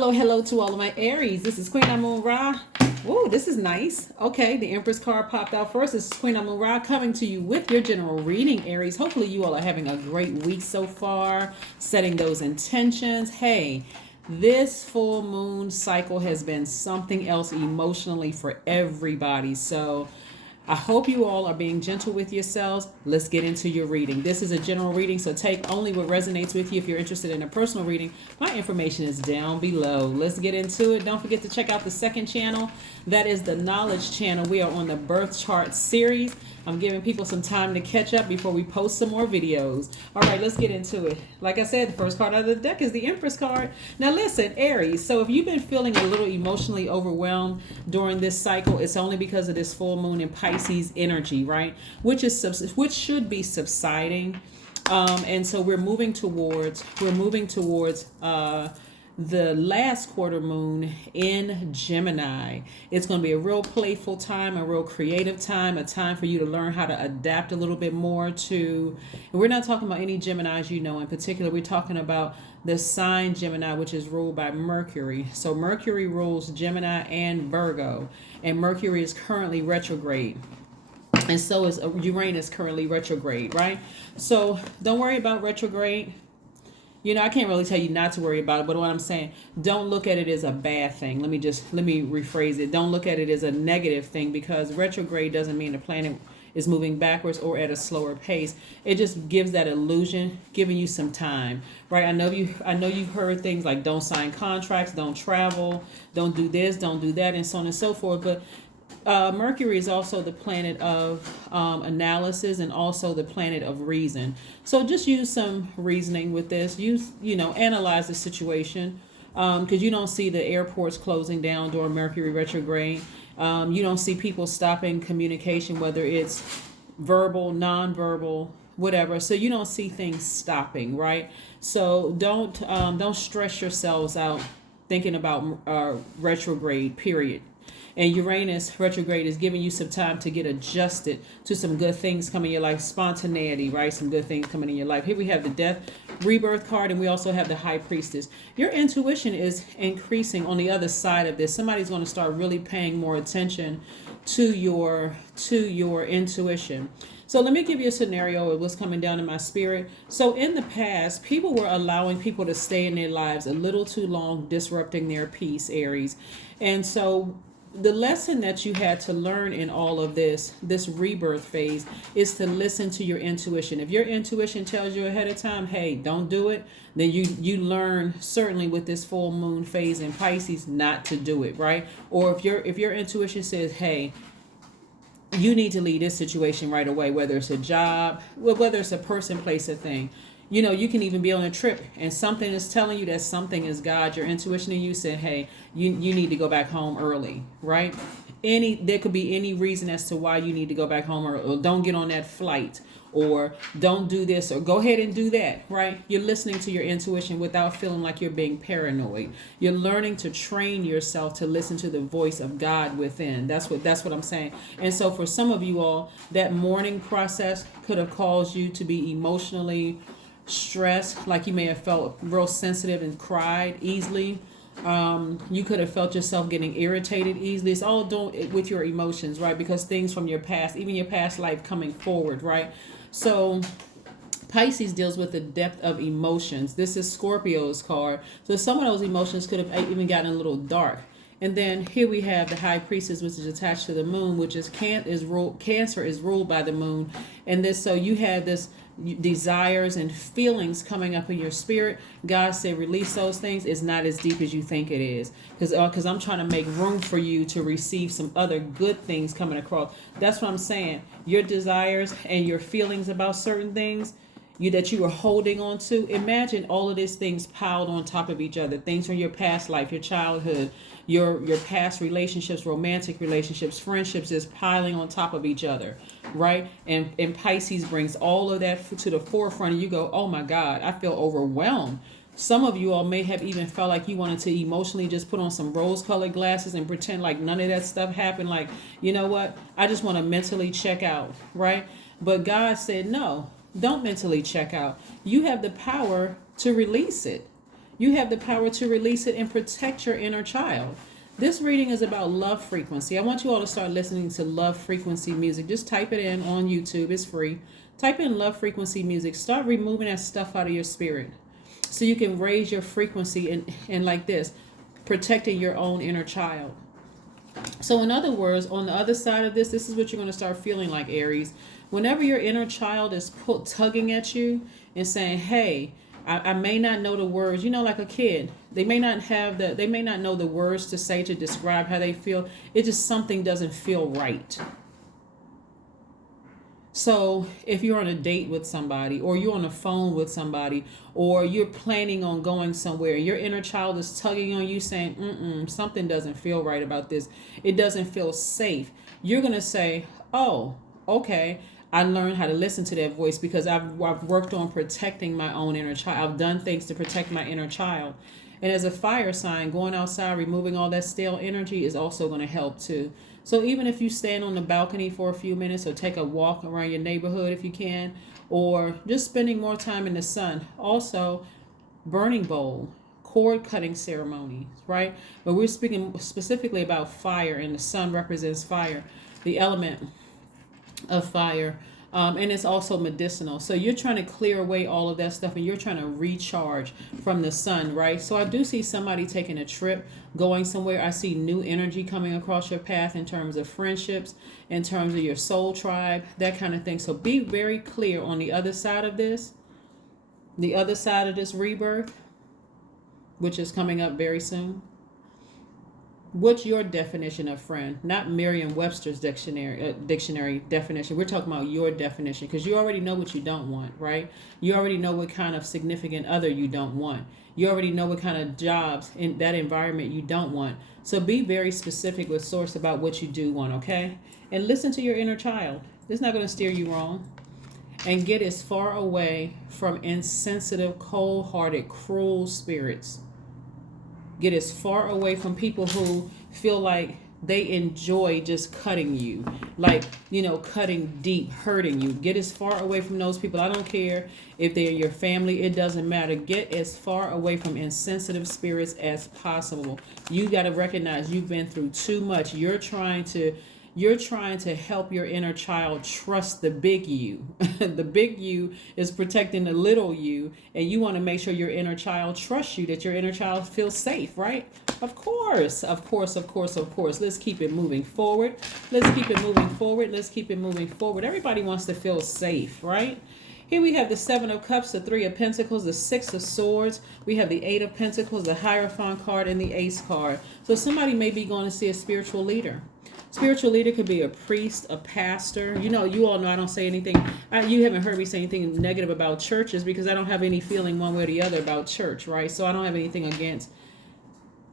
Hello to all of my Aries. This is Queen Amun Ra. Ooh, this is nice. Okay, the Empress card popped out first. This is Queen Amun Ra coming to you with your general reading, Aries. Hopefully you all are having a great week so far, setting those intentions. Hey, this full moon cycle has been something else emotionally for everybody. So I hope you all are being gentle with yourselves. Let's get into your reading. This is a general reading, so take only what resonates with you. If you're interested in a personal reading, my information is down below. Let's get into it. Don't forget to check out the second channel. That is the Knowledge Channel. We are on the Birth Chart series. I'm giving people some time to catch up before we post some more videos. All right, let's get into it. Like I said, the first card out of the deck is the Empress card. Now listen, Aries, so if you've been feeling a little emotionally overwhelmed during this cycle, it's only because of this full moon in Pisces energy, right? Which should be subsiding. And so we're moving towards the last quarter moon in Gemini. It's going to be a real playful time, a real creative time, a time for you to learn how to adapt a little bit more to, and we're not talking about any Geminis you know in particular. We're talking about the sign Gemini, which is ruled by Mercury. So Mercury rules Gemini and Virgo, and Mercury is currently retrograde. And so is Uranus currently retrograde, right? So don't worry about retrograde. You know, I can't really tell you not to worry about it, but what I'm saying, don't look at it as a bad thing. Let me rephrase it. Don't look at it as a negative thing, because retrograde doesn't mean the planet is moving backwards or at a slower pace. It just gives that illusion, giving you some time, right? I know you've heard things like don't sign contracts, don't travel, don't do this, don't do that, and so on and so forth. But Mercury is also the planet of analysis and also the planet of reason. So just use some reasoning with this. Analyze the situation, because you don't see the airports closing down during Mercury retrograde. You don't see people stopping communication, whether it's verbal, nonverbal, whatever. So you don't see things stopping, right? So don't stress yourselves out thinking about retrograde, period. And Uranus retrograde is giving you some time to get adjusted to some good things coming in your life. Spontaneity, right? Some good things coming in your life. Here we have the Death Rebirth card, and we also have the High Priestess. Your intuition is increasing on the other side of this. Somebody's going to start really paying more attention to your intuition. So let me give you a scenario of what's coming down in my spirit. So in the past, people were allowing people to stay in their lives a little too long, disrupting their peace, Aries. And so the lesson that you had to learn in all of this rebirth phase is to listen to your intuition. If your intuition tells you ahead of time, hey, don't do it, then you learn certainly with this full moon phase in Pisces not to do it, right? Or if your intuition says, hey, you need to leave this situation right away, whether it's a job, whether it's a person, place, or thing. You know, you can even be on a trip and something is telling you that something is God. Your intuition in you said, hey, you need to go back home early, right? There could be any reason as to why you need to go back home, or don't get on that flight, or don't do this, or go ahead and do that, right? You're listening to your intuition without feeling like you're being paranoid. You're learning to train yourself to listen to the voice of God within. That's what I'm saying. And so for some of you all, that mourning process could have caused you to be emotionally stressed, like you may have felt real sensitive and cried easily. You could have felt yourself getting irritated easily. It's all doing with your emotions, right? Because things from your past, even your past life coming forward, right? So Pisces deals with the depth of emotions. This is Scorpio's card. So some of those emotions could have even gotten a little dark. And then here we have the High Priestess, which is attached to the moon, which is Cancer is ruled by the moon. And so you have this desires and feelings coming up in your spirit. God said release those things. It's not as deep as you think it is, because I'm trying to make room for you to receive some other good things coming across. That's what I'm saying. Your desires and your feelings about certain things that you were holding on to. Imagine all of these things piled on top of each other. Things from your past life, your childhood, your past relationships, romantic relationships, friendships, is piling on top of each other, right? And Pisces brings all of that to the forefront, and you go, oh my God, I feel overwhelmed. Some of you all may have even felt like you wanted to emotionally just put on some rose-colored glasses and pretend like none of that stuff happened. Like, you know what? I just want to mentally check out, right? But God said, no, don't mentally check out. You have the power to release it. You have the power to release it and protect your inner child. This reading is about love frequency. I want you all to start listening to love frequency music. Just type it in on YouTube. It's free. Type in love frequency music. Start removing that stuff out of your spirit so you can raise your frequency and like this, protecting your own inner child. So in other words, on the other side of this is what you're going to start feeling like, Aries. Whenever your inner child is tugging at you and saying, hey, I may not know the words, like a kid, they may not know the words to say to describe how they feel. It just, something doesn't feel right. So if you're on a date with somebody, or you're on the phone with somebody, or you're planning on going somewhere, your inner child is tugging on you saying, something doesn't feel right about this. It doesn't feel safe. You're going to say, oh, okay. I learned how to listen to that voice because I've worked on protecting my own inner child. I've done things to protect my inner child. And as a fire sign, going outside, removing all that stale energy is also going to help too. So even if you stand on the balcony for a few minutes, or take a walk around your neighborhood if you can, or just spending more time in the sun. Also, burning bowl, cord cutting ceremonies, right? But we're speaking specifically about fire, and the sun represents fire, the element of fire. And it's also medicinal. So you're trying to clear away all of that stuff, and you're trying to recharge from the sun, right? So I do see somebody taking a trip, going somewhere. I see new energy coming across your path in terms of friendships, in terms of your soul tribe, that kind of thing. So be very clear on the other side of this, rebirth, which is coming up very soon. What's your definition of friend? Not Merriam-Webster's dictionary definition. We're talking about your definition, because you already know what you don't want, right? You already know what kind of significant other you don't want. You already know what kind of jobs in that environment you don't want. So be very specific with source about what you do want, okay? And listen to your inner child. It's not going to steer you wrong. And get as far away from insensitive, cold-hearted, cruel spirits. Get as far away from people who feel like they enjoy just cutting you, like, cutting deep, hurting you. Get as far away from those people. I don't care if they're your family. It doesn't matter. Get as far away from insensitive spirits as possible. You got to recognize you've been through too much. You're trying to help your inner child trust the big you. The big you is protecting the little you, and you want to make sure your inner child trusts you, that your inner child feels safe, right? Of course. Let's keep it moving forward. Everybody wants to feel safe, right? Here we have the Seven of Cups, the Three of Pentacles, the Six of Swords. We have the Eight of Pentacles, the Hierophant card, and the Ace card. So somebody may be going to see a spiritual leader. Spiritual leader could be a priest, a pastor. You all know I don't say anything. You haven't heard me say anything negative about churches, because I don't have any feeling one way or the other about church, right? So I don't have anything against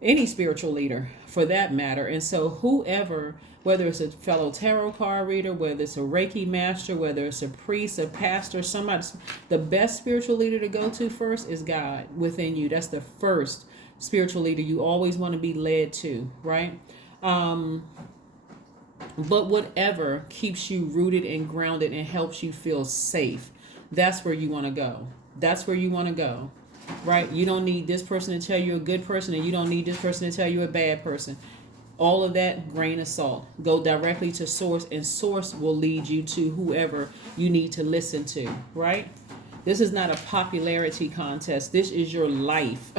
any spiritual leader for that matter. And so whoever, whether it's a fellow tarot card reader, whether it's a Reiki master, whether it's a priest, a pastor, somebody, the best spiritual leader to go to first is God within you. That's the first spiritual leader you always want to be led to, right? But whatever keeps you rooted and grounded and helps you feel safe, that's where you want to go. Right? You don't need this person to tell you a good person, and you don't need this person to tell you a bad person. All of that, grain of salt. Go directly to source, and source will lead you to whoever you need to listen to, right? This is not a popularity contest. This is your life,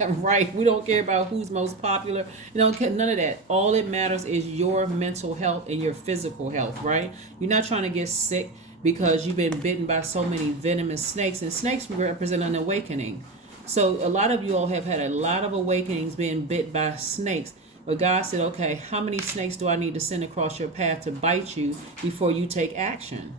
right? We don't care about who's most popular. You don't care, none of that. All that matters is your mental health and your physical health, right? You're not trying to get sick because you've been bitten by so many venomous snakes, and snakes represent an awakening. So a lot of you all have had a lot of awakenings being bit by snakes. But God said, okay, how many snakes do I need to send across your path to bite you before you take action?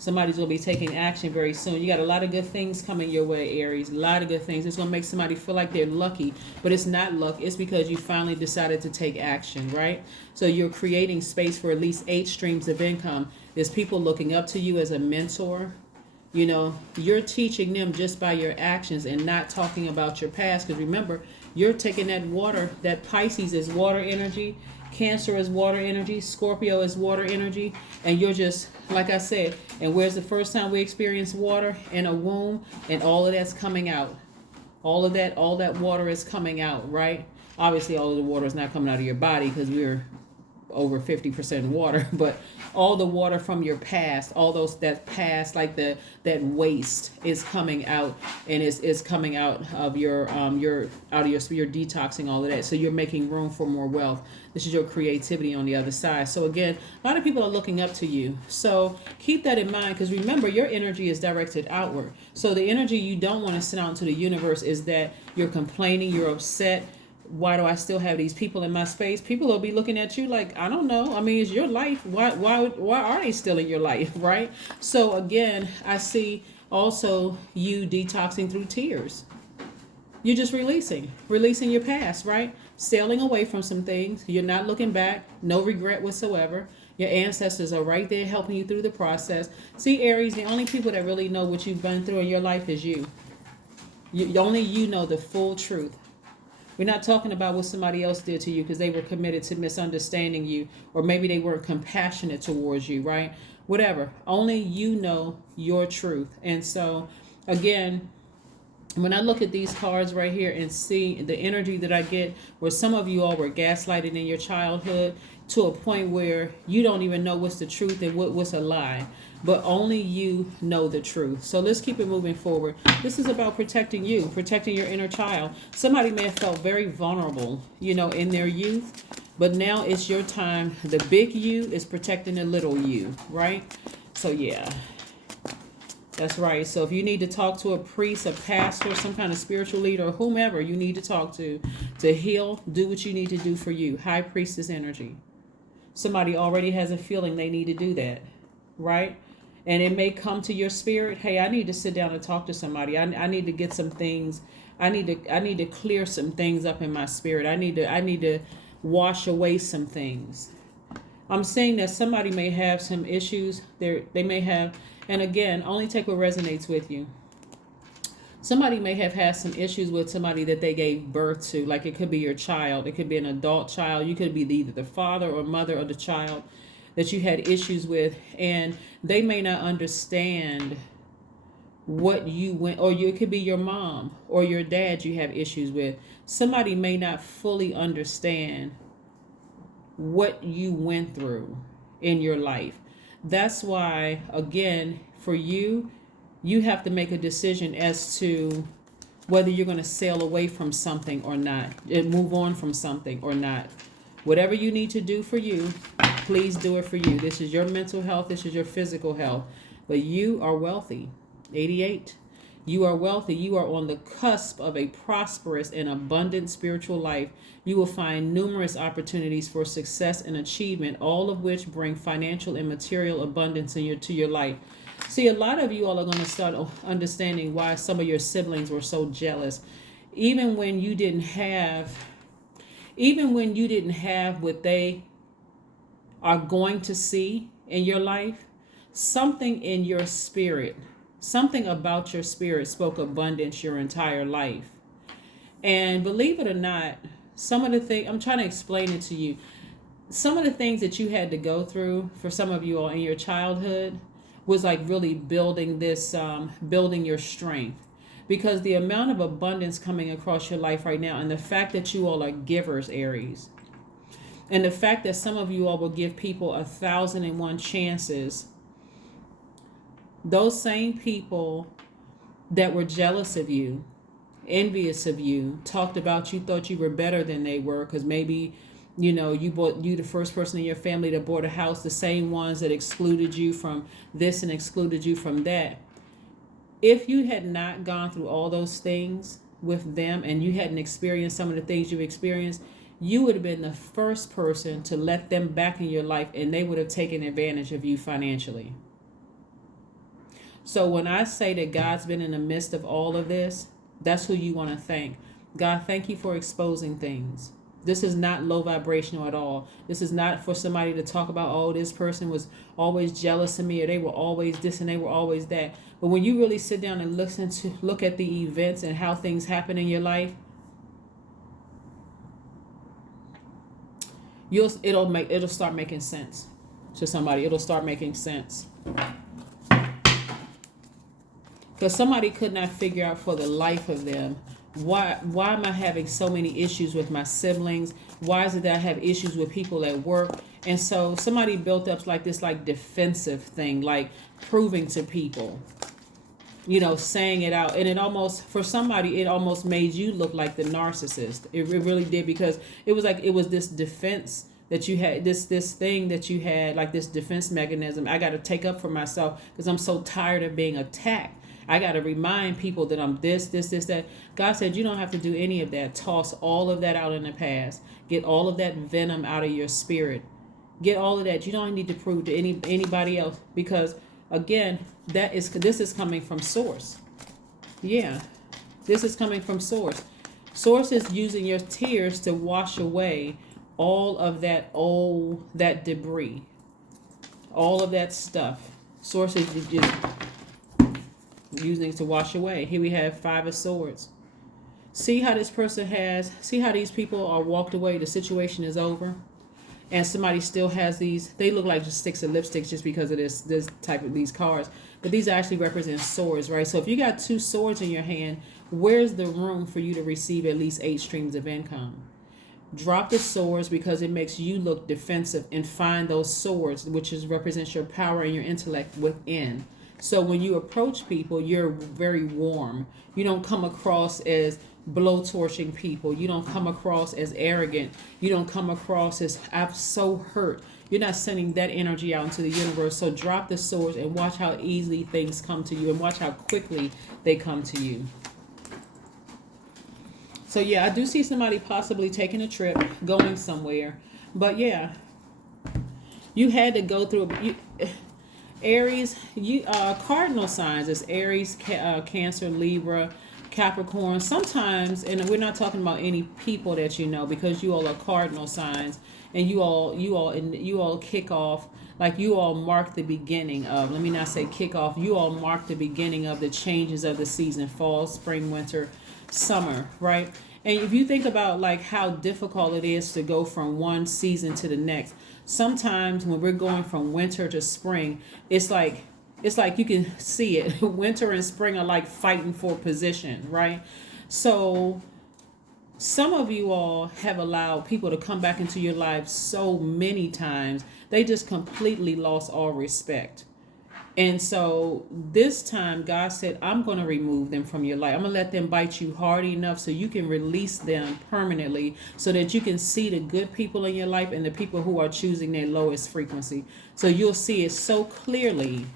Somebody's going to be taking action very soon. You got a lot of good things coming your way, Aries. A lot of good things. It's going to make somebody feel like they're lucky, but it's not luck. It's because you finally decided to take action, right? So you're creating space for at least 8 streams of income. There's people looking up to you as a mentor. You're teaching them just by your actions and not talking about your past. Because remember, you're taking that water, that Pisces is water energy. Cancer is water energy. Scorpio is water energy. And you're just, like I said, and where's the first time we experienced water? In a womb, and all of that's coming out. all that water is coming out, right? Obviously, all of the water is not coming out of your body because we're over 50% water, but all the water from your past, all those that past, like that waste is coming out, and is coming out of your you're detoxing all of that. So you're making room for more wealth. This is your creativity on the other side. So again, a lot of people are looking up to you. So keep that in mind, because remember, your energy is directed outward. So the energy you don't want to send out into the universe is that you're complaining, you're upset. Why do I still have these people in my space? People will be looking at you like, I don't know. I mean, it's your life. Why are they still in your life, right? So again, I see also you detoxing through tears. You're just releasing your past, right? Sailing away from some things. You're not looking back. No regret whatsoever. Your ancestors are right there helping you through the process. See, Aries, the only people that really know what you've been through in your life is you. Only you know the full truth. We're not talking about what somebody else did to you because they were committed to misunderstanding you, or maybe they weren't compassionate towards you, right? Whatever. Only you know your truth. And so, again, when I look at these cards right here and see the energy that I get, where some of you all were gaslighted in your childhood to a point where you don't even know what's the truth and what's a lie, but only you know the truth. So let's keep it moving forward. This is about protecting you, protecting your inner child. Somebody may have felt very vulnerable, in their youth, but now it's your time. The big you is protecting the little you, right? So yeah. That's right. So if you need to talk to a priest, a pastor, some kind of spiritual leader, or whomever you need to talk to heal, do what you need to do for you. High priestess energy. Somebody already has a feeling they need to do that, right? And it may come to your spirit. Hey, I need to sit down and talk to somebody. I need to get some things. I need to clear some things up in my spirit. I need to wash away some things. I'm saying that somebody may have some issues. They may have. And again, only take what resonates with you. Somebody may have had some issues with somebody that they gave birth to. Like it could be your child. It could be an adult child. You could be either the father or mother of the child that you had issues with. And they may not understand what you went, or it could be your mom or your dad you have issues with. Somebody may not fully understand what you went through in your life. That's why, again, for you have to make a decision as to whether you're going to sail away from something or not, and move on from something or not. Whatever you need to do for you, please do it for you. This is your mental health. This is your physical health. But you are wealthy. 88. You are wealthy. You are on the cusp of a prosperous and abundant spiritual life. You will find numerous opportunities for success and achievement, all of which bring financial and material abundance to your life. See, a lot of you all are going to start understanding why some of your siblings were so jealous. Even when you didn't have what they are going to see in your life, something in your spirit, something about your spirit spoke abundance your entire life. And believe it or not, some of the things, I'm trying to explain it to you, some of the things that you had to go through for some of you all in your childhood was like really building your strength. Because the amount of abundance coming across your life right now, and the fact that you all are givers, Aries, and the fact that some of you all will give people 1,001 chances, those same people that were jealous of you, envious of you, talked about you, thought you were better than they were because maybe, you the first person in your family that bought a house, the same ones that excluded you from this and excluded you from that. If you had not gone through all those things with them and you hadn't experienced some of the things you've experienced, you would have been the first person to let them back in your life, and they would have taken advantage of you financially. So when I say that God's been in the midst of all of this, that's who you want to thank. God, thank you for exposing things. This is not low vibrational at all. This is not for somebody to talk about, oh, this person was always jealous of me, or they were always this and they were always that. But when you really sit down and look at the events and how things happen in your life, it'll start making sense to somebody. It'll start making sense. Because somebody could not figure out for the life of them Why am I having so many issues with my siblings? Why is it that I have issues with people at work? And so somebody built up like this like defensive thing, like proving to people, saying it out. And it almost, for somebody, it almost made you look like the narcissist. It really did, because it was this defense that you had, this thing that you had, like this defense mechanism. I got to take up for myself because I'm so tired of being attacked. I got to remind people that I'm this, that. God said you don't have to do any of that. Toss all of that out in the past. Get all of that venom out of your spirit. Get all of that. You don't need to prove to anybody else, because again, this is coming from source. Yeah, this is coming from source. Source is using your tears to wash away all of that debris, all of that stuff. Source is just using it to wash away. Here we have 5 of Swords. See how this person see how these people are walked away. The situation is over. And somebody still has these, they look like just sticks of lipsticks just because of this type of these cards. But these actually represent swords, right? So if you got 2 swords in your hand, where's the room for you to receive at least 8 streams of income? Drop the swords, because it makes you look defensive, and find those swords, which represents your power and your intellect within. So when you approach people, you're very warm. You don't come across as blowtorching people. You don't come across as arrogant. You don't come across as I'm so hurt. You're not sending that energy out into the universe. So drop the swords and watch how easily things come to you, and watch how quickly they come to you. So yeah, I do see somebody possibly taking a trip, going somewhere. But yeah, you had to go through Aries, cardinal signs is Aries, Cancer, Libra, Capricorn. Sometimes, and we're not talking about any people that you know, because you all are cardinal signs, and you all kick off, like you all mark the beginning of, let me not say kick off, you all mark the beginning of the changes of the season: fall, spring, winter, summer, right? And if you think about like how difficult it is to go from one season to the next, sometimes when we're going from winter to spring, it's like you can see it. Winter and spring are like fighting for position, right? So some of you all have allowed people to come back into your life so many times, they just completely lost all respect. And so this time God said, I'm going to remove them from your life. I'm going to let them bite you hard enough so you can release them permanently, so that you can see the good people in your life and the people who are choosing their lowest frequency. So you'll see it so clearly.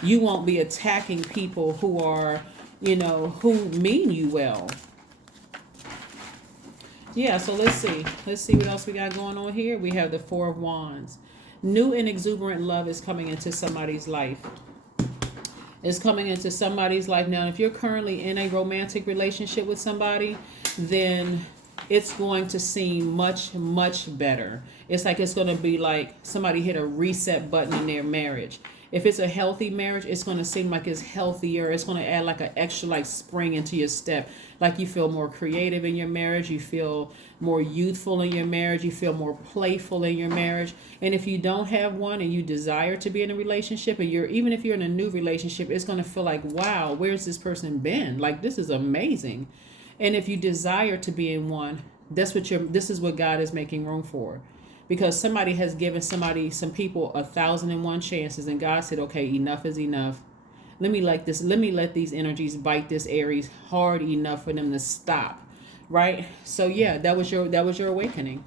You won't be attacking people who are, who mean you well. Yeah, so let's see. Let's see what else we got going on here. We have the 4 of Wands. New and exuberant love is coming into somebody's life. It's coming into somebody's life. Now, if you're currently in a romantic relationship with somebody, then it's going to seem much, much better. It's like it's going to be like somebody hit a reset button in their marriage. If it's a healthy marriage, it's going to seem like it's healthier. It's going to add like an extra like spring into your step. Like you feel more creative in your marriage. You feel more youthful in your marriage. You feel more playful in your marriage. And if you don't have one and you desire to be in a relationship, and even if you're in a new relationship, it's going to feel like, wow, where's this person been? Like, this is amazing. And if you desire to be in one, this is what God is making room for. Because somebody has given some people 1,001 chances, and God said, okay, enough is enough. Let me let these energies bite this Aries hard enough for them to stop. Right? So yeah, that was your awakening.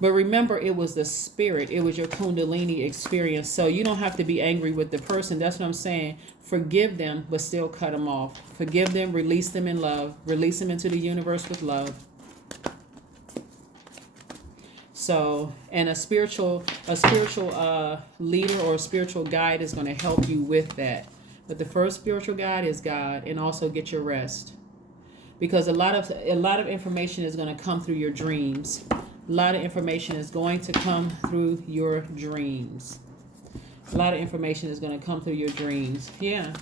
But remember, it was the spirit. It was your Kundalini experience. So you don't have to be angry with the person. That's what I'm saying. Forgive them, but still cut them off. Forgive them, release them in love. Release them into the universe with love. So, and a spiritual leader or a spiritual guide is going to help you with that. But the first spiritual guide is God, and also get your rest. Because a lot of information is going to come through your dreams. A lot of information is going to come through your dreams. A lot of information is going to come through your dreams. Yeah.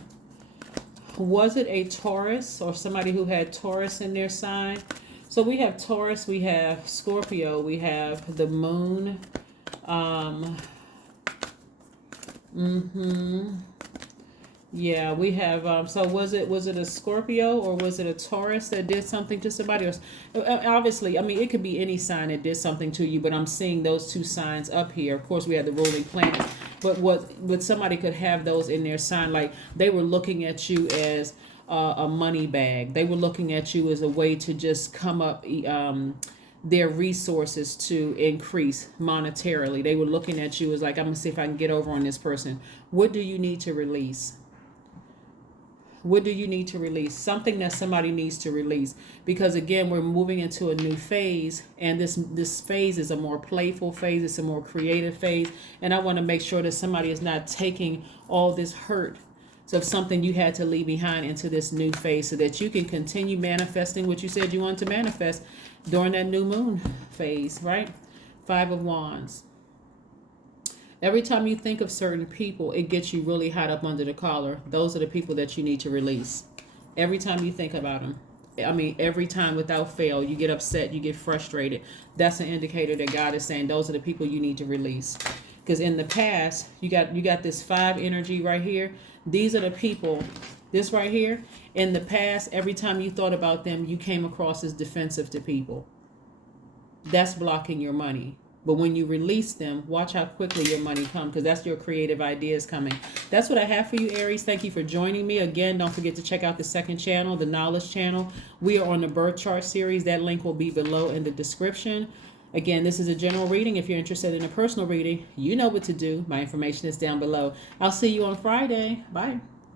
Was it a Taurus or somebody who had Taurus in their sign? So we have Taurus, we have Scorpio, we have the moon. Yeah, we have. So was it a Scorpio or was it a Taurus that did something to somebody else? Obviously, I mean it could be any sign that did something to you, but I'm seeing those two signs up here. Of course, we have the ruling planets, but somebody could have those in their sign, like they were looking at you as a money bag. They were looking at you as a way to just come up. Their resources to increase monetarily. They were looking at you as like, I'm gonna see if I can get over on this person. What do you need to release? What do you need to release? Something that somebody needs to release. Because again, we're moving into a new phase, and this phase is a more playful phase, it's a more creative phase. And I want to make sure that somebody is not taking all this hurt of something you had to leave behind into this new phase so that you can continue manifesting what you said you wanted to manifest during that new moon phase, right? Five of Wands. Every time you think of certain people, it gets you really hot up under the collar. Those are the people that you need to release. Every time you think about them. I mean, every time without fail, you get upset, you get frustrated. That's an indicator that God is saying those are the people you need to release. Because in the past, you got this 5 energy right here. These are the people, this right here. In the past, every time you thought about them, you came across as defensive to people. That's blocking your money. But when you release them, watch how quickly your money comes, because that's your creative ideas coming. That's what I have for you, Aries. Thank you for joining me. Again, don't forget to check out the second channel, the Knowledge Channel. We are on the birth chart series. That link will be below in the description. Again, this is a general reading. If you're interested in a personal reading, you know what to do. My information is down below. I'll see you on Friday. Bye.